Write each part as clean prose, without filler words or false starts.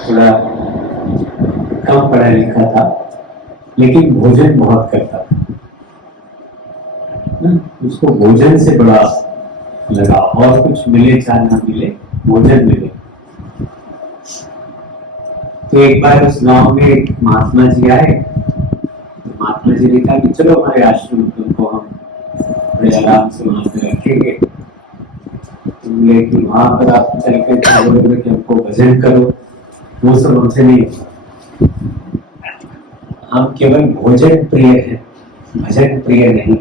थोड़ा कम पढ़ा लिखा था, लेकिन भोजन बहुत करता था ना। उसको भोजन से बड़ा लगा, और कुछ मिले चाहे ना मिले, भोजन मिले। तो एक बार उस गांव में महात्मा जी आए, तो महात्मा जी ने कहा कि चलो हमारे आश्रम तुमको हम बड़े आराम से वहां पे रखेंगे। बोले कि वहां पर आप चल कर बोले कि हमको भजन करो, वो सब हमसे नहीं, हम केवल भोजन प्रिय हैं, भजन प्रिय नहीं।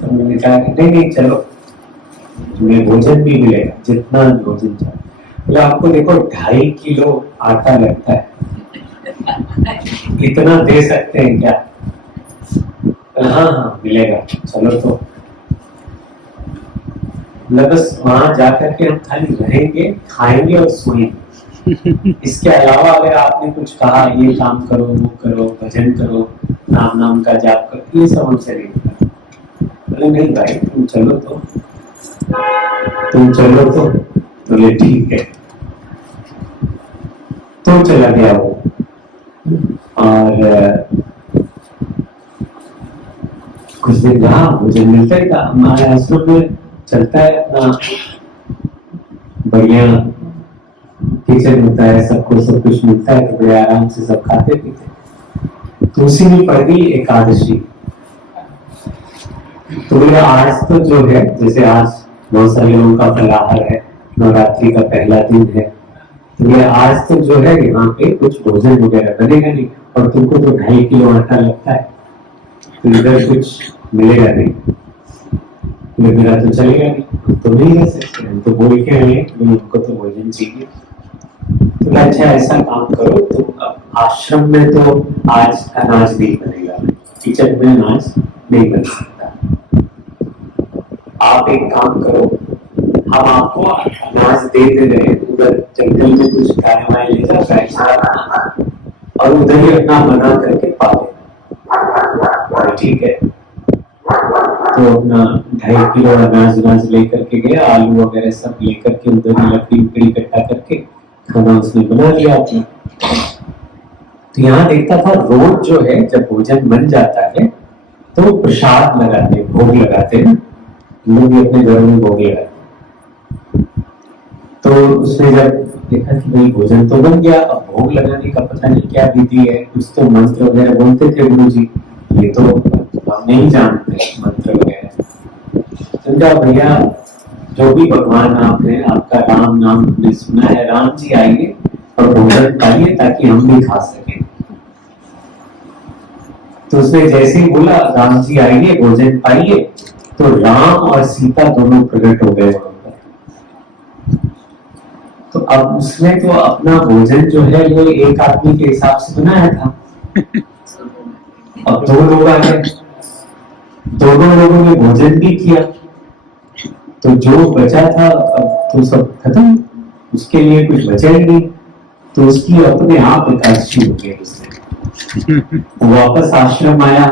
तो मैंने कहा कि नहीं नहीं चलो, तुम्हें भोजन भी मिलेगा, जितना भोजन चाहिए। बोले आपको देखो 2.5 किलो आटा लगता है, इतना दे सकते हैं क्या? हाँ हाँ मिलेगा, चलो। तो बस वहां जाकर के हम खाली रहेंगे, खाएंगे और सोएंगे। इसके अलावा अगर आपने कुछ कहा ये काम करो, वो करो, भजन करो, राम नाम का जाप करो, ये सब हमसे नहीं होता। बोले नहीं भाई तुम चलो तो, तुम चलो तो। बोले ठीक है। तो चला गया वो, और कुछ दिन रहा, भोजन मिलता ही था। हमारे आश्रम में चलता है अपना बढ़िया किचन होता है, सबको सब कुछ मिलता है, तो बड़े आराम से सब खाते पीते। तो उसी में पड़ गई एकादशी। तो बोले आज तो जो है, जैसे आज बहुत सारे लोगों का फलाहार है, नवरात्रि का पहला दिन है, तो ये आज तो जो है यहाँ पे कुछ भोजन वगैरह बनेगा नहीं, और तुमको तो 2.5 किलो आटा लगता है, तो इधर कुछ मिलेगा नहीं। मेरा तो चलेगा नहीं, हम तो नहीं रह सकते, हम तो बोल के आए हमको तो भोजन चाहिए। तो अच्छा ऐसा काम करो, तो आश्रम में तो आज अनाज नहीं बनेगा, किचन में अनाज नहीं बन सकता। आप एक काम करो, हम आपको अनाज दे रहे, उधर जंगल में कुछ गाय वाय ले जाओ और उधर ही अपना बना करके पाले। ठीक है। तो अपना 2.5 किलो अनाज लेकर के गया, आलू वगैरह सब लेकर के उधर ही लकड़ी उकड़ी इकट्ठा करके खाना उसने बना लिया अपना। तो यहाँ देखता था रोज जो है जब भोजन बन जाता है तो प्रसाद लगाते, भोग लगाते हैं, लोग भी अपने घर में भोग लगाते। तो उसने जब देखा कि भाई भोजन तो बन गया, अब भोग लगाने का पता नहीं क्या विधि है, कुछ तो मंत्र वगैरह बोलते थे गुरु जी, ये तो हम नहीं जानते मंत्र वगैरह। समझा भैया, जो भी भगवान आप हैं, आपका राम नाम हमने सुना है, राम जी आइए और भोजन खाइए ताकि हम भी खा सकें। तो उसने जैसे ही बोला राम जी आइए भोजन पाइए, तो राम और सीता दोनों प्रकट हो गए वहां पर। तो अब उसने तो अपना भोजन जो है वो एक आदमी के हिसाब से बनाया था, अब 2 लोग आ गए, दोनों लोगों ने भोजन भी किया, तो जो बचा था अब तो सब खत्म, उसके लिए कुछ बचा ही नहीं। तो उसकी अपने आप एकादशी हो गई। उसने वापस आश्रम आया,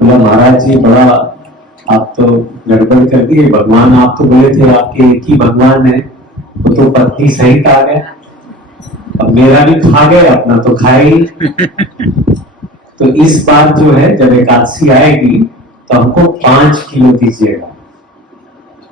बोला महाराज जी बड़ा आप तो गड़बड़ कर दिए, भगवान आप तो बोले थे आपके एक ही भगवान है, वो तो पत्नी सहित आ गया, अब मेरा भी खा गए, अपना तो खाए ही। तो इस बार जो है जब एकादशी आएगी तो हमको 5 किलो दीजिएगा,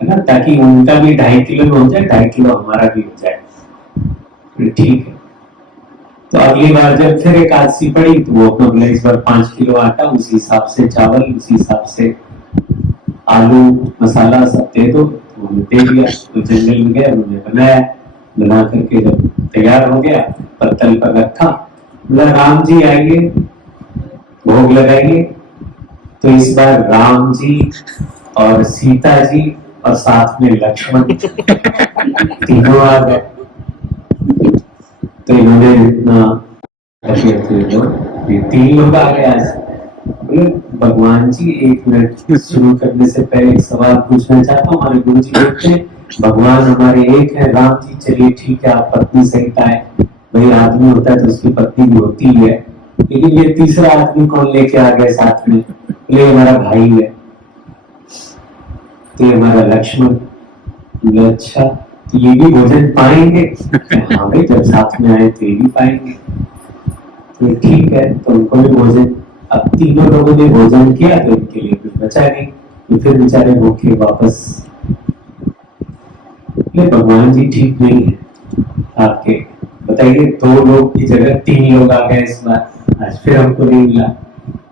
है ना, ताकि उनका भी 2.5 किलो में हो जाए, 2.5 किलो हमारा भी हो जाए। ठीक है। तो अगली बार जब फिर एकादशी पड़ी तो वो अपना बोला इस बार 5 किलो आटा, उसी हिसाब से चावल, उसी हिसाब से आलू मसाला सब दे दो। तो दे दिया। तो जंगल में गया, उन्होंने बनाया, बना करके जब तैयार हो गया पत्तल पर रखा, बोला राम जी आइए भोग लगाइए। तो इस बार राम जी और सीता जी और साथ में लक्ष्मण तीनों आ गए। तो इन्होंने इतना 3 लोग आ गए आज। बोले भगवान जी 1 मिनट, शुरू करने से पहले एक सवाल पूछना चाहता हूँ। हमारे गुरु जी कहते हैं भगवान हमारे एक है, राम जी चलिए ठीक है आप पत्नी सहित आए, भाई आदमी होता है तो उसकी पत्नी भी होती ही है, लेकिन ये तीसरा आदमी कौन लेके आ गए साथ में? ये हमारा भाई है, तो ये हमारा लक्ष्मण। अच्छा ये भी भोजन पाएंगे? हाँ भाई, जब साथ में आए तो ये भी पाएंगे। तो ठीक है, तो उनको भी भोजन, अब तीनों लोगों ने भोजन किया तो इनके लिए कुछ बचा नहीं, तो फिर बेचारे भूखे वापस। भगवान जी ठीक नहीं है आपके, बताइए 2 लोग की जगह 3 लोग आ गए इस बार, आज फिर हमको नहीं मिला।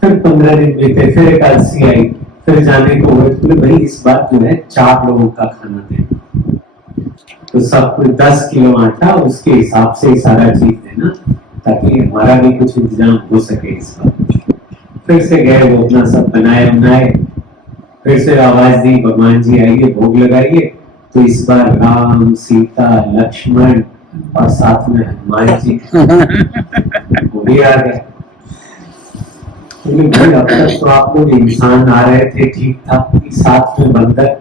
फिर 15 दिन बीते, फिर एकादशी आई, फिर जाने को हुए, तो भाई इस बार जो है 4 लोगों का खाना देना, तो सबको 10 किलो आटा उसके हिसाब से सारा चीज देना, ताकि हमारा भी कुछ इंतजाम हो सके इस बार। फिर से गए, वो अपना सब बनाए बनाए, फिर से आवाज दी भगवान जी आइए भोग लगाइए। तो इस बार राम, सीता, लक्ष्मण और साथ में हनुमान जी वो भी आ गए। भाई अब तक तो आप लोग इंसान आ रहे थे, ठीक था, साथ में बंदर,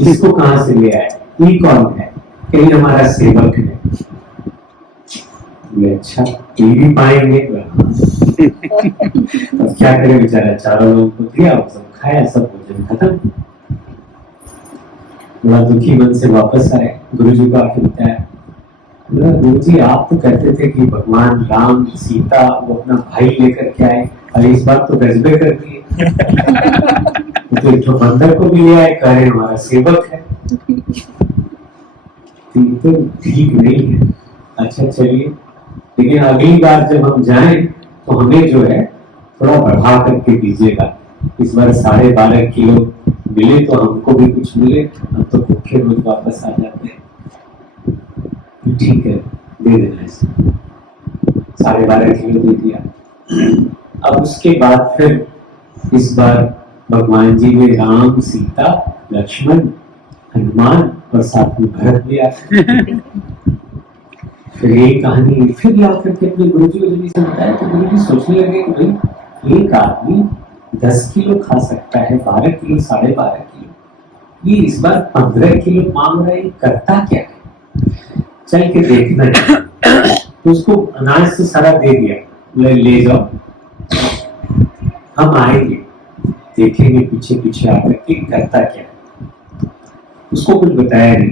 इसको कहां से ले आए? ये कौन है? कहीं हमारा सेवक है। अच्छा, ये भी पाएंगे? अब क्या करे बेचारा, 4 लोगों को दिया, सब खाया, सब भोजन खत्म। बड़ा दुखी मन से वापस आए, गुरु जी को आके बताया, गुरु जी आप तो कहते थे कि भगवान राम, सीता वो अपना भाई लेकर के आए, और इस बार तो गजबे कर दिए। तो बंदर को भी ले आए, कह रहे हमारा सेवक है। तो ठीक नहीं है। अच्छा चलिए, लेकिन अगली बार जब हम जाएं तो हमें जो है थोड़ा बढ़ा करके दीजिएगा। इस बार 12.5 किलो मिले तो हमको भी कुछ मिले, हम तो भूखे रोज वापस आ जाते हैं। ठीक है, दे देना इसे। 12.5 किलो दे दिया। अब उसके बाद फिर इस बार भगवान जी ने राम, सीता, लक्ष्मण, हनुमान और साथ में भरत भी आए। फिर ये कहानी फिर ला करके अपने गुरुजी से बताया, तो गुरुजी सोचने लगे कि भाई एक आदमी 10 किलो खा सकता है, 12 किलो, 12.5 किलो, ये इस बार 15 किलो मांग रहा है, करता क्या है? चल के देखना है। तो उसको अनाज से सारा दे दिया, ले जाओ, हम आएंगे देखेंगे पीछे पीछे आकर के करता क्या है। उसको कुछ बताया नहीं,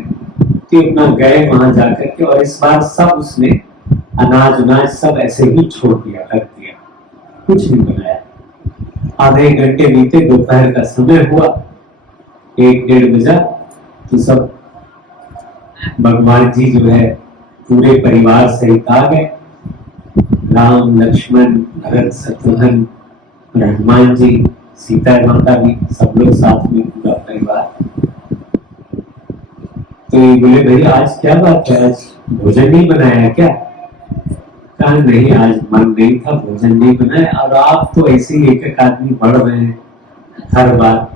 तो अपना गए वहां जाकर के, और इस बार सब उसने अनाज सब ऐसे ही छोड़ दिया, रख दिया, कुछ नहीं बनाया। आधे घंटे बीते, दोपहर का समय हुआ, 1-1:30 बजा, तो सब भगवान जी जो है पूरे परिवार सहित आ गए। राम, लक्ष्मण, भरत, शत्रुघ्न, हनुमान जी, सीता माता भी, सब लोग साथ में, पूरा परिवार। तो ये बोले भैया आज क्या बात है, आज भोजन नहीं बनाया क्या? कहा नहीं, आज मन नहीं था, भोजन नहीं बनाया, और आप तो ऐसे ही एक आदमी बढ़ रहे हैं हर बार,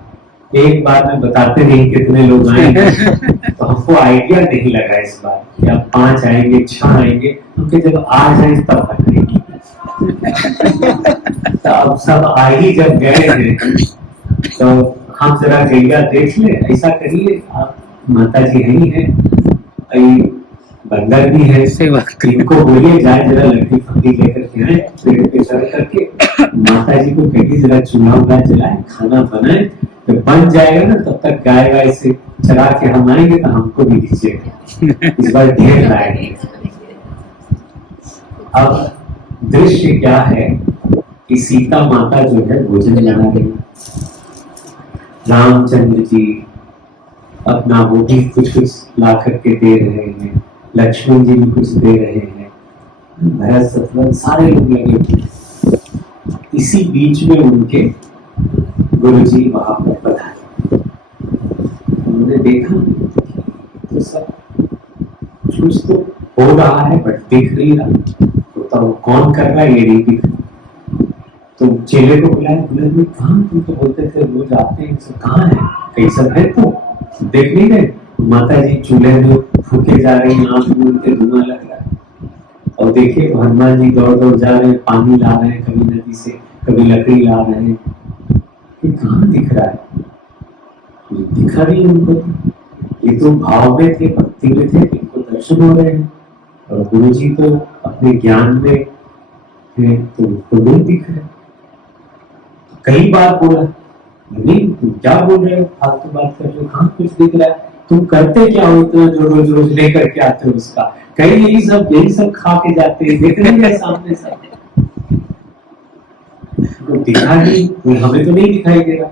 एक बार में बताते नहीं कितने लोग आएंगे। तो हमको आइडिया नहीं लगा इस बार कि अब 5 आएंगे, 6 आएंगे, क्योंकि जब आ जाए तब बनाएंगे। तो अब सब आ ही जब गए हैं, तो हम जरा गैया देख ले, ऐसा करिए, आप माता जी है ही है, बंदर भी है, इनको बोलिए जाए जरा लकड़ी फकड़ी लेकर के आए, पेड़ पे चढ़ करके माता जी को कहिए जरा चूल्हा जलाए, खाना बनाए, तो बन जाएगा ना, तब तक गाय वाय से चला के हम आएंगे, तो हमको भी दीजिएगा, इस बार ढेर लाएंगे। अब दृश्य क्या है कि सीता माता जो है भोजन बना रही, रामचंद्र जी अपना वो भी कुछ ला करके दे रहे हैं, लक्ष्मण जी भी कुछ दे रहे हैं, भरत, शत्रुघ्न सारे लोग लगे थे। इसी बीच में उनके गुरुजी वहां पर पधारे। उन्होंने देखा तो सब कुछ तो हो रहा है, बट दिख नहीं रहा, तो कौन कर रहा है ये नहीं दिख। तो चेले को बुलाया, बोले कहाँ, तुम तो बोलते थे रोज आते हैं, कहाँ है, कहीं सब है, तो देख नहीं रहे? माता जी चूल्हे में फूके जा रही हैं, आंख में उनके धुआं लग रहा है, और देखिए हनुमान जी दौड़ दौड़ जा रहे हैं, पानी ला रहे हैं, कभी नदी से, कभी लकड़ी ला रहे हैं, ये कहाँ दिख रहा है? दिखा नहीं उनको, ये तो भाव में थे, भक्ति में थे, इनको दर्शन हो रहे हैं, और गुरु जी तो अपने ज्ञान में है, तो उनको नहीं दिख रहे। कई बार बोला, नहीं तुम क्या बोल रहे हो, फालतू बात कर रहे हो, कहाँ कुछ दिख रहा है? तुम करते क्या हो इतना जो रोज रोज लेकर के आते हो उसका? कहीं यही सब खा के जाते हैं, देख रहे हैं सामने सब दिखा नहीं, हमें तो नहीं दिखाई दे रहा।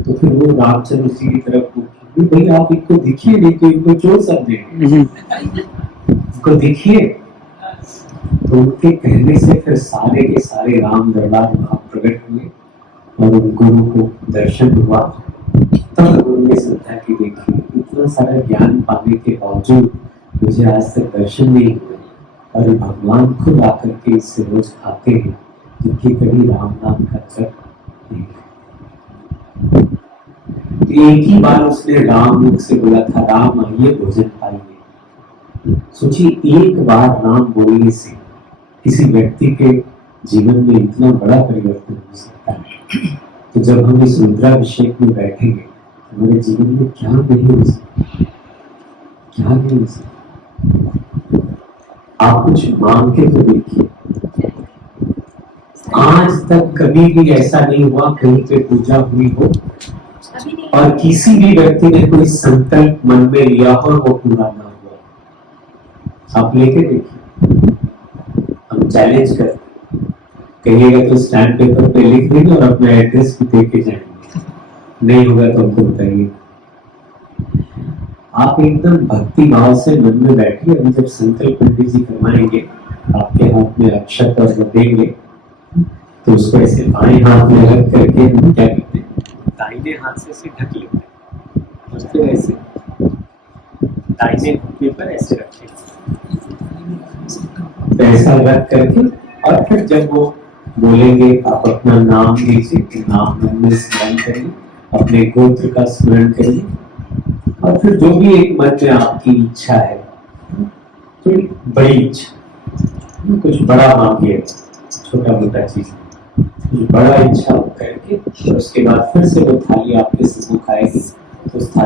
तो फिर वो रामचंद्र जी की तरफ भाई आप इनको देखिए, नहीं तो इनको चोर सब देंगे, इनको देखिए। तो उनके कहने से फिर सारे के सारे राम दरबार वहां प्रकट हुए और गुरु को दर्शन हुआ। तब गुरु ने सोचा कि देखिए इतना सारा ज्ञान पाने के बावजूद मुझे आज तक दर्शन नहीं हुए, और भगवान खुद आकर के इससे रोज खाते हैं, जिनकी कभी राम नाम का जप नहीं। एक ही बार उसने राम मुख से बोला था, राम आइए भोजन पाइए। सोचिए एक बार राम बोलने से किसी व्यक्ति के जीवन में इतना बड़ा परिवर्तन हो सकता है। तो जब हम इस रुद्राभिषेक में बैठेंगे हमारे जीवन में क्या नहीं हो सकता, क्या नहीं हो सकता। आप कुछ मांग के तो देखिए, आज तक कभी भी ऐसा नहीं हुआ कहीं पे पूजा हुई हो और किसी भी व्यक्ति ने कोई संकल्प मन में लिया हो और वो पूरा ना हुआ। आप लेके देखिए, हम चैलेंज करते कहिएगा तो स्टैम्प पेपर पे लिख देंगे और अपना एड्रेस भी दे के जाएंगे, नहीं होगा तो हमको बताइए। आप एकदम भक्ति भाव से मन में बैठिए। अभी जब संकल्प पंडित जी करवाएंगे आपके हाथ में अक्षत और देंगे तो उसको ऐसे बाएं हाथ में रख करके हम क्या करते हैं, दाहिने हाथ से इसे ढक लेते हैं और फिर ऐसे दाहिने घुटने पर ऐसे रखें, तो ऐसा रख करके और फिर जब वो बोलेंगे आप अपना नाम लीजिए, नाम मन में स्मरण करिए, अपने गोत्र का स्मरण करिए और फिर जो भी एक मन में आपकी इच्छा है, थोड़ी बड़ी इच्छा, कुछ बड़ा मांगिए, छोटा मोटा चीज कुछ बड़ा इच्छा करके, और उसके बाद फिर से वो थाली आपके से खाएगी तो उस थाली